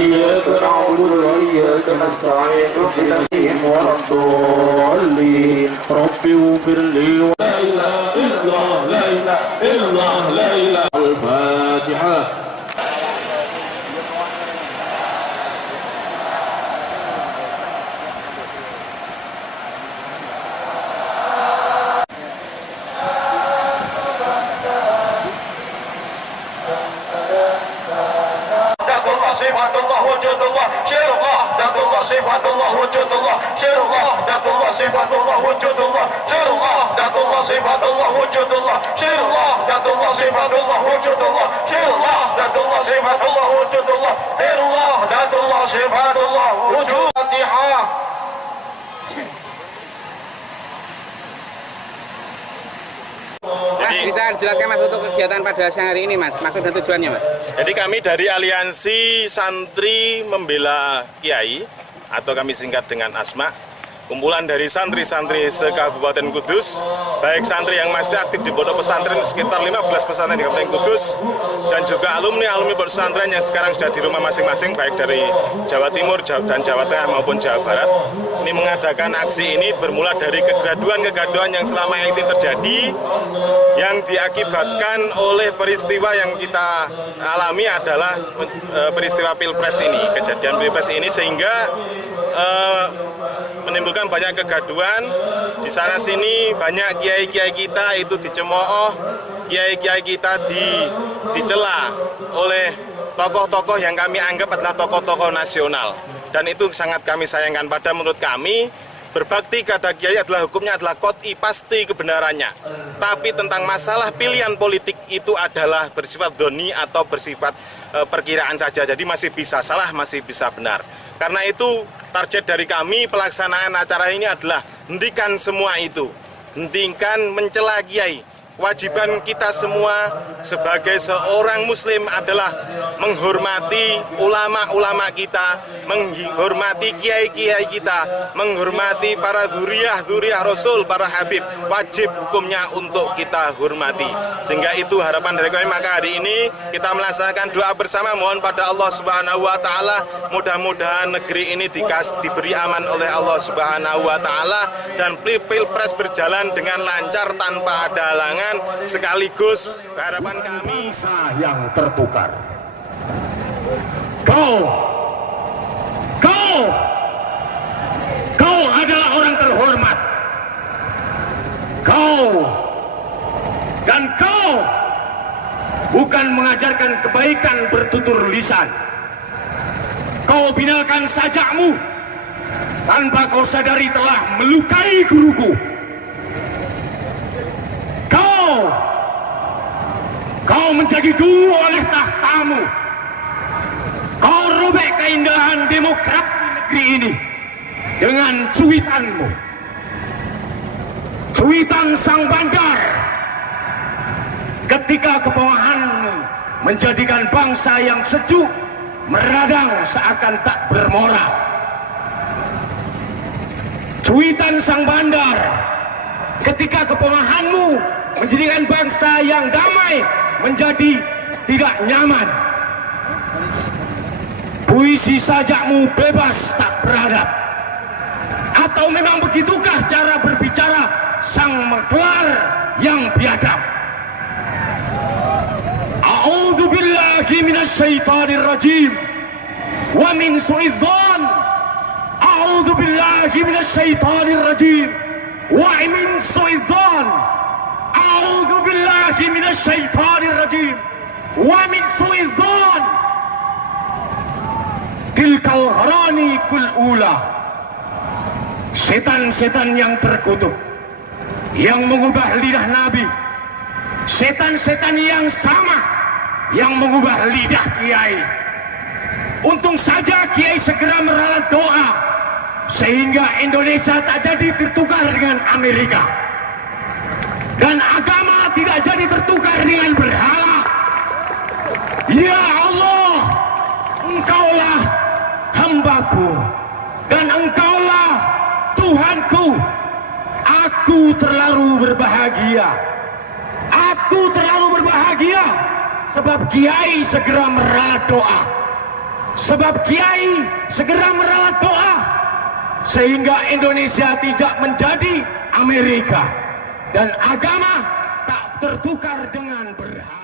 إياك نعبد وإياك نستعين اهدنا ولا الضالين رب اغفر لي لا إله إلا الله لا إله إلا الله لا إله الفاتحة. صفات الله وجود الله شير الله ذات الله صفات الله وجود الله شير الله ذات الله صفات الله وجود الله شير الله ذات الله صفات الله وجود الله شير الله ذات الله صفات الله وجود الله شير الله ذات الله صفات الله وجود الله شير الله ذات الله صفات الله وجود الفاتحة. Mas, bisa jelaskan Mas untuk kegiatan pada siang hari ini Mas, maksud dan tujuannya Mas? Jadi kami dari Aliansi Santri Membela Kiai atau kami singkat dengan ASMA, kumpulan dari santri-santri se-Kabupaten Kudus, baik santri yang masih aktif di pondok pesantren sekitar 15 pesantren di Kabupaten Kudus, dan juga alumni pesantren yang sekarang sudah di rumah masing-masing, baik dari Jawa Timur dan Jawa Tengah maupun Jawa Barat. Ini mengadakan aksi ini bermula dari kegaduhan-kegaduhan yang selama ini terjadi, yang diakibatkan oleh peristiwa yang kita alami adalah peristiwa Pilpres ini, kejadian Pilpres ini, sehingga menimbulkan banyak kegaduhan. Di sana sini banyak kiai-kiai kita itu dicemooh, kiai-kiai kita dicela oleh tokoh-tokoh yang kami anggap adalah tokoh-tokoh nasional, dan itu sangat kami sayangkan. Pada menurut kami, berbakti kepada kiai adalah hukumnya adalah qot'i, pasti kebenarannya. Tapi tentang masalah pilihan politik itu adalah bersifat dhoni atau bersifat perkiraan saja. Jadi masih bisa salah, masih bisa benar. Karena itu target dari kami pelaksanaan acara ini adalah hentikan semua itu. Hentikan mencela kiai. Kewajiban kita semua sebagai seorang muslim adalah menghormati ulama-ulama kita, menghormati kiai-kiai kita, menghormati para zuriyah Rasul, para habib. Wajib hukumnya untuk kita hormati. Sehingga itu harapan dari kami. Maka hari ini kita melaksanakan doa bersama, mohon pada Allah Subhanahu wa taala, mudah-mudahan negeri ini diberi aman oleh Allah Subhanahu wa taala, dan Pilpres berjalan dengan lancar tanpa ada halangan. Sekaligus harapan kami yang tertukar. Kau adalah orang terhormat. Kau bukan mengajarkan kebaikan bertutur lisan. Kau binalkan sajakmu tanpa kau sadari telah melukai guruku. Kau menjadi dulu oleh tahtamu. Kau robek keindahan demokrasi negeri ini dengan cuitanmu. Cuitan sang bandar ketika kebawahanmu menjadikan bangsa yang sejuk meradang seakan tak bermoral. Cuitan sang bandar ketika kebawahanmu menjadikan bangsa yang damai menjadi tidak nyaman. Puisi sajakmu bebas tak beradab. Atau memang begitukah cara berbicara sang maklar yang biadab? A'udzu billahi minasyaitonir rajim wa min su'iz dzan. A'udzu billahi minasyaitonir rajim wa min su'iz dzan. A'udzu billahi billahi minasyaitonir rajim wa min suizon tilkal gharani kul ula. Setan-setan yang terkutuk yang mengubah lidah Nabi, setan-setan yang sama yang mengubah lidah kiai. Untung saja kiai segera meralat doa sehingga Indonesia tak jadi tertukar dengan Amerika dan agama tidak jadi tertukar dengan berhala. Ya Allah, Engkaulah hambaku dan Engkaulah Tuhanku. Aku terlalu berbahagia. Aku terlalu berbahagia sebab kiai segera meralat doa. Sebab kiai segera meralat doa sehingga Indonesia tidak menjadi Amerika dan agama tak tertukar dengan berhala.